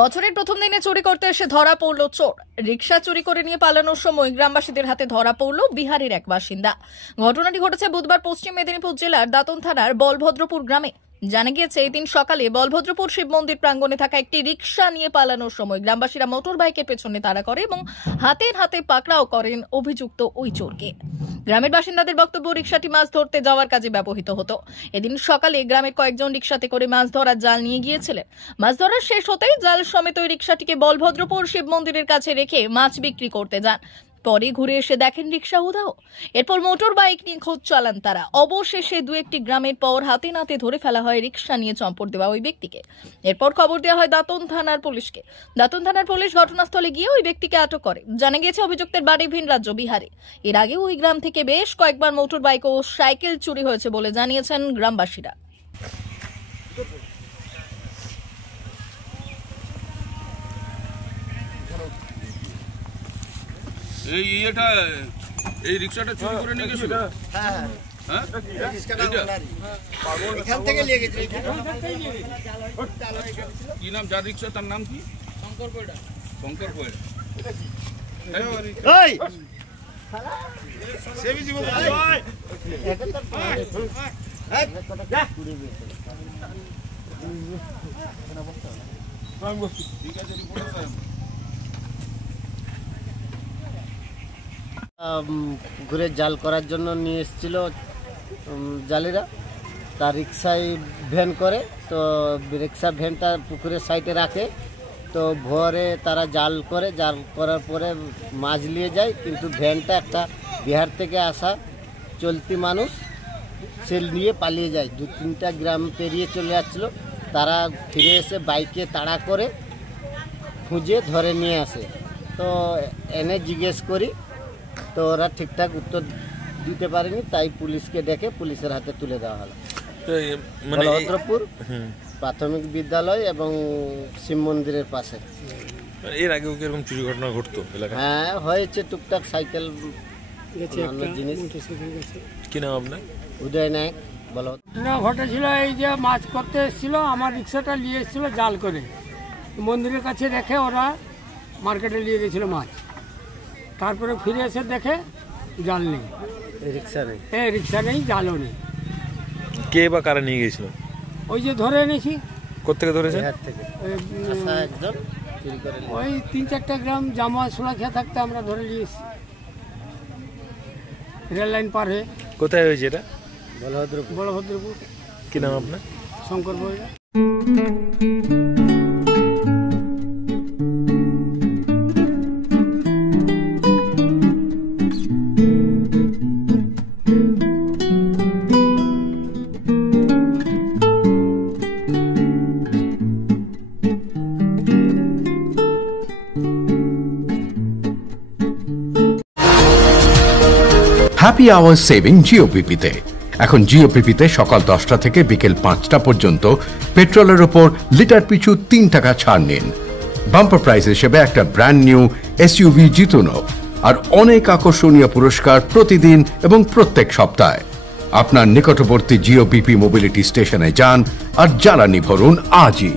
বছরের প্রথম দিনে চুরি করতে এসে ধরা পড়ল চোর। রিকশা চুরি করে নিয়ে পালানোর সময় গ্রামবাসীদের হাতে ধরা পড়ল বিহারের এক বাসিন্দা। ঘটনাটি ঘটেছে বুধবার পশ্চিম মেদিনীপুর জেলার দাঁতন থানার বলভদ্রপুর গ্রামে। জানা গিয়েছে, এই দিন সকালে বলভদ্রপুর শিব মন্দির প্রাঙ্গণে থাকা একটি রিকশা নিয়ে পালানোর সময় গ্রামবাসীরা মোটর বাইকের পেছনে তাড়া করে এবং হাতে পাকড়াও করেন অভিযুক্ত ওই চোরকে। গ্রামের বাসিন্দাদের বক্তব্য, রিকশাটি মাছ ধরতে যাওয়ার কাজে ব্যবহৃত হতো। এদিন সকালে গ্রামের কয়েকজন রিকশাতে করে মাছ ধরার জাল নিয়ে গিয়েছিলেন। মাছ ধরা শেষ হতেই জাল সমেত ওই রিকশাটিকে বলভদ্রপুর শিব মন্দিরের কাছে রেখে মাছ বিক্রি করতে যান। পরে ঘুরে এসে দেখেন রিকশা উধাও। এরপর মোটর বাইক নিয়ে খোঁজ চালান তারা। অবশেষে দু একটি গ্রামের পর হাতে নাতে ধরে ফেলা হয় রিকশা নিয়ে চম্পট দেওয়া ওই ব্যক্তিকে। এরপর খবর দেওয়া হয় দাঁতন থানার পুলিশকে। দাঁতন থানার পুলিশ ঘটনাস্থলে গিয়ে ওই ব্যক্তিকে আটক করে। জানা গিয়েছে, অভিযুক্তের বাড়ি ভিন রাজ্য বিহারে। এর আগে ওই গ্রাম থেকে বেশ কয়েকবার মোটর বাইক ও সাইকেল চুরি হয়েছে বলে জানিয়েছেন গ্রামবাসীরা। এই রিকশাটা চুরি করে নিয়ে গেছিল। কি নাম যার রিকশা, তার নাম কি? শঙ্কর পয়ডা। ঠিক আছে, রিপোর্টার সাহেব। পুকুরে জাল করার জন্য নিয়ে এসেছিল জালিরা। তার রিক্সায় ভ্যান করে, তো রিক্সা ভ্যানটা পুকুরের সাইডে রাখে। তো ভোরে তারা জাল করে, জাল করার পরে মাছ নিয়ে যায়। কিন্তু ভ্যানটা একটা বিহার থেকে আসা চলতি মানুষ, সে নিয়ে পালিয়ে যায়। 2-3টা গ্রাম পেরিয়ে চলে যাচ্ছিলো। তারা ফিরে এসে বাইকে তাড়া করে খুঁজে ধরে নিয়ে আসে। তো এনে জিজ্ঞেস করি, তো ওরা ঠিকঠাক উত্তর দিতে পারেনি, তাই পুলিশকে ডেকে পুলিশের হাতে তুলে দেওয়া হলো। বলভদ্রপুর প্রাথমিক বিদ্যালয় এবং শিব মন্দিরের পাশে। এর আগেও কি এরকম চুরি ঘটনা ঘটতো এলাকায়? হ্যাঁ, হয়েছে টুকটাক, সাইকেল জিনিস। কি নাম আপনার? উদয় নায়ক। বলো। ঘটেছিল এই যে মাছ করতে এসেছিল, আমার রিক্সাটা নিয়ে এসেছিল জাল করে, মন্দিরের কাছে রেখে ওরা মার্কেটে নিয়ে গেছিল মাছ। তারপরে ফিরে এসে দেখে জাল নেই, রিক্সা নেই, জালও নেই। কে বা কারা নিয়ে গেছিল? ওই যে ধরে এনেছি। কোথেকে ধরেছে? ওই 3-4টা গ্রাম জামা সোলা খেয়ে থাকতে আমরা ধরে নিয়ে এসেছি, রেল লাইন পার হয়ে। কোথায় হয়েছে এটা? বলভদ্রপুর। কি নাম আপনার? শঙ্কর পয়ডা। হ্যাপি আওয়ার সেভিং জিওপিপিতে। এখন জিওপিপিতে সকাল 10টা থেকে বিকেল 5টা পর্যন্ত পেট্রোলের ওপর লিটার পিছু 3 টাকা ছাড় নিন। বাম্পার প্রাইজ হিসেবে একটা ব্র্যান্ড নিউ এসইউভি জিতুন আর অনেক আকর্ষণীয় পুরস্কার প্রতিদিন এবং প্রত্যেক সপ্তাহে। আপনার নিকটবর্তী জিওপিপি মোবিলিটি স্টেশনে যান আর জ্বালানি ভরুন আজই।